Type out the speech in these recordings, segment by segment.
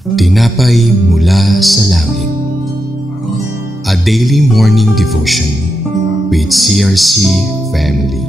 Tinapay mula sa langit. A daily morning devotion with CRC family.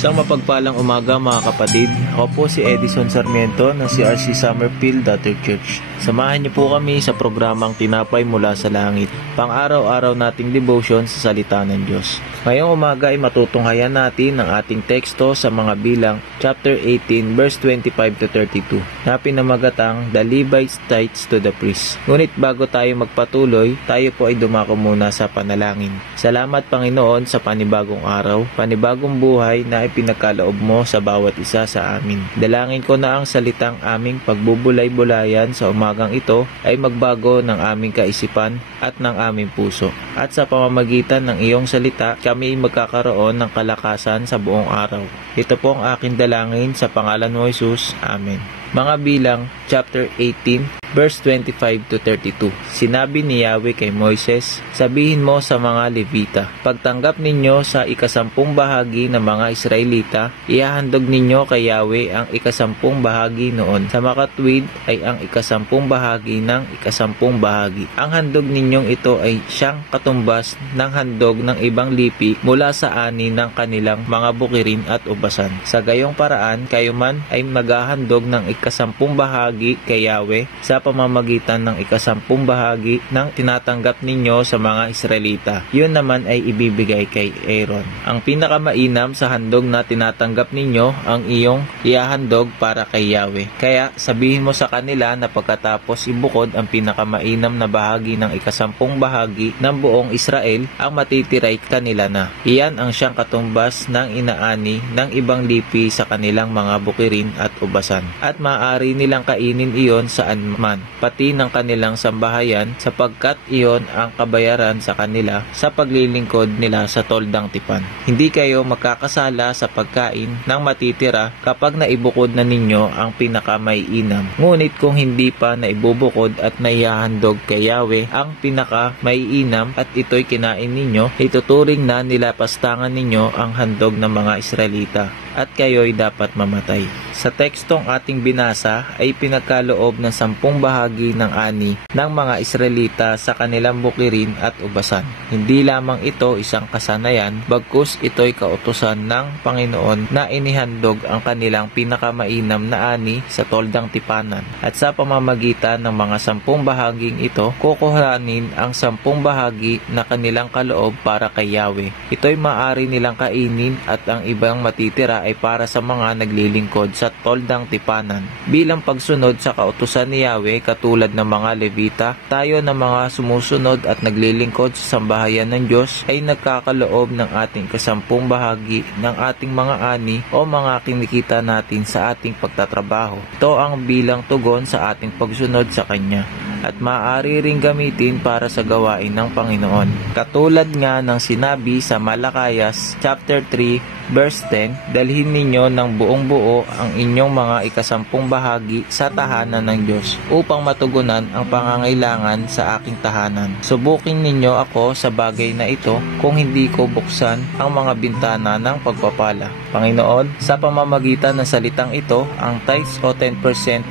Isang mapagpalang umaga mga kapatid. Ako po si Edison Sarmiento ng CRC Summerfield Daughter Church. Samahan niyo po kami sa programang Tinapay mula sa Langit, pang-araw-araw nating devotion sa salita ng Diyos. Ngayong umaga ay matutunghayan natin ang ating teksto sa mga bilang chapter 18 verse 25 to 32 na pinamagatang The Levites Tithes to the Priest. Ngunit bago tayo magpatuloy, tayo po ay dumako muna sa panalangin. Salamat Panginoon sa panibagong araw, panibagong buhay na ipinagkaloob mo sa bawat isa sa amin. Dalangin ko na ang salitang aming pagbubulay-bulayan sa umagang ito ay magbago ng aming kaisipan at ng aming puso. At sa pamamagitan ng iyong salita, kami ay magkakaroon ng kalakasan sa buong araw. Ito po ang aking dalangin sa pangalan mo Jesus. Amen. Mga bilang chapter 18 verse 25 to 32. Sinabi ni Yahweh kay Moises, sabihin mo sa mga Levita, pagtanggap ninyo sa ikasampung bahagi ng mga Israelita, ihahandog ninyo kay Yahweh ang ikasampung bahagi noon. Sa makatwid ay ang ikasampung bahagi ng ikasampung bahagi. Ang handog ninyong ito ay siyang katumbas ng handog ng ibang lipi mula sa ani ng kanilang mga bukirin at ubasan. Sa gayong paraan, kayo man ay maghahandog ng ikasampung bahagi kay Yahweh sa pamamagitan ng ikasampung bahagi ng tinatanggap ninyo sa mga Israelita. Yun naman ay ibibigay kay Aaron. Ang pinakamainam sa handog na tinatanggap ninyo ang iyong ihahandog para kay Yahweh. Kaya sabihin mo sa kanila na pagkatapos ibukod ang pinakamainam na bahagi ng ikasampung bahagi ng buong Israel, ang matitiray kanila na. Iyan ang siyang katumbas ng inaani ng ibang lipi sa kanilang mga bukirin at ubasan. At maaari nilang kainin iyon saan man, pati ng kanilang sambahayan, sapagkat iyon ang kabayaran sa kanila sa paglilingkod nila sa toldang tipan. Hindi kayo magkakasala sa pagkain ng matitira kapag naibukod na ninyo ang pinakamaiinam. Ngunit kung hindi pa naibubukod at naihahandog kay Yahweh ang pinakamaiinam at ito'y kinain ninyo, ituturing na nilapastangan ninyo ang handog ng mga Israelita at kayo'y dapat mamatay. Sa tekstong ating binasa ay pinagkaloob ng 10 bahagi ng ani ng mga Israelita sa kanilang bukirin at ubasan. Hindi lamang ito isang kasanayan, bagkus ito'y kautusan ng Panginoon na inihandog ang kanilang pinakamainam na ani sa toldang tipanan. At sa pamamagitan ng mga 10 bahaging ito, kukuhanin ang 10 bahagi na kanilang kaloob para kay Yahweh. Ito'y maaari nilang kainin at ang ibang matitira ay para sa mga naglilingkod sa toldang tipanan. Bilang pagsunod sa kautusan ni Yahweh katulad ng mga Levita, tayo na mga sumusunod at naglilingkod sa sambahayan ng Diyos ay nagkakaloob ng ating ikasampung bahagi ng ating mga ani o mga kinikita natin sa ating pagtatrabaho. Ito ang bilang tugon sa ating pagsunod sa Kanya at maaari ring gamitin para sa gawain ng Panginoon. Katulad nga ng sinabi sa Malakayas chapter 3 verse 10, dalhin ninyo ng buong buo ang inyong mga ikasampung bahagi sa tahanan ng Diyos upang matugunan ang pangangailangan sa aking tahanan. Subukin ninyo ako sa bagay na ito kung hindi ko buksan ang mga bintana ng pagpapala. Panginoon, sa pamamagitan ng salitang ito, ang tithes o 10%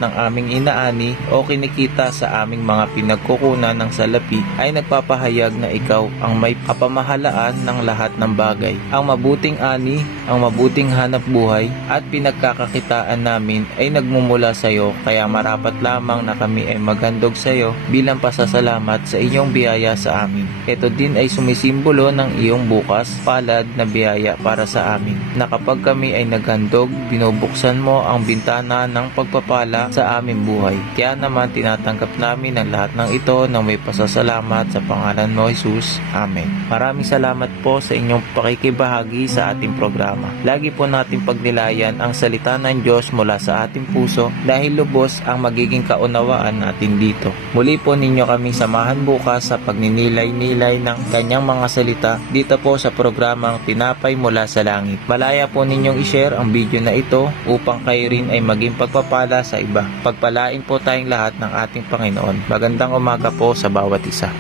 ng aming inaani o kinikita sa aming mga pinagkukunan ng salapi ay nagpapahayag na ikaw ang may kapamahalaan ng lahat ng bagay. Ang mabuting ani, ang mabuting hanap buhay at pinagkakakitaan namin ay nagmumula sa iyo, kaya marapat lamang na kami ay maghandog sa iyo bilang pasasalamat sa inyong biyaya sa amin. Ito din ay sumisimbolo ng iyong bukas palad na biyaya para sa amin, na kapag kami ay naghandog, binubuksan mo ang bintana ng pagpapala sa aming buhay. Kaya naman tinatanggap namin ang lahat ng ito na may pasasalamat sa pangalan mo Jesus. Amen. Maraming salamat po sa inyong pakikibahagi sa ating programa. Lagi po natin pagnilayan ang salita ng Diyos mula sa ating puso dahil lubos ang magiging kaunawaan natin dito. Muli po ninyo kaming samahan bukas sa pagninilay-nilay ng kanyang mga salita dito po sa programang Tinapay mula sa Langit. Malaya po ninyong i-share ang video na ito upang kayo rin ay maging pagpapala sa iba. Pagpalain po tayong lahat ng ating Panginoon. Magandang umaga po sa bawat isa.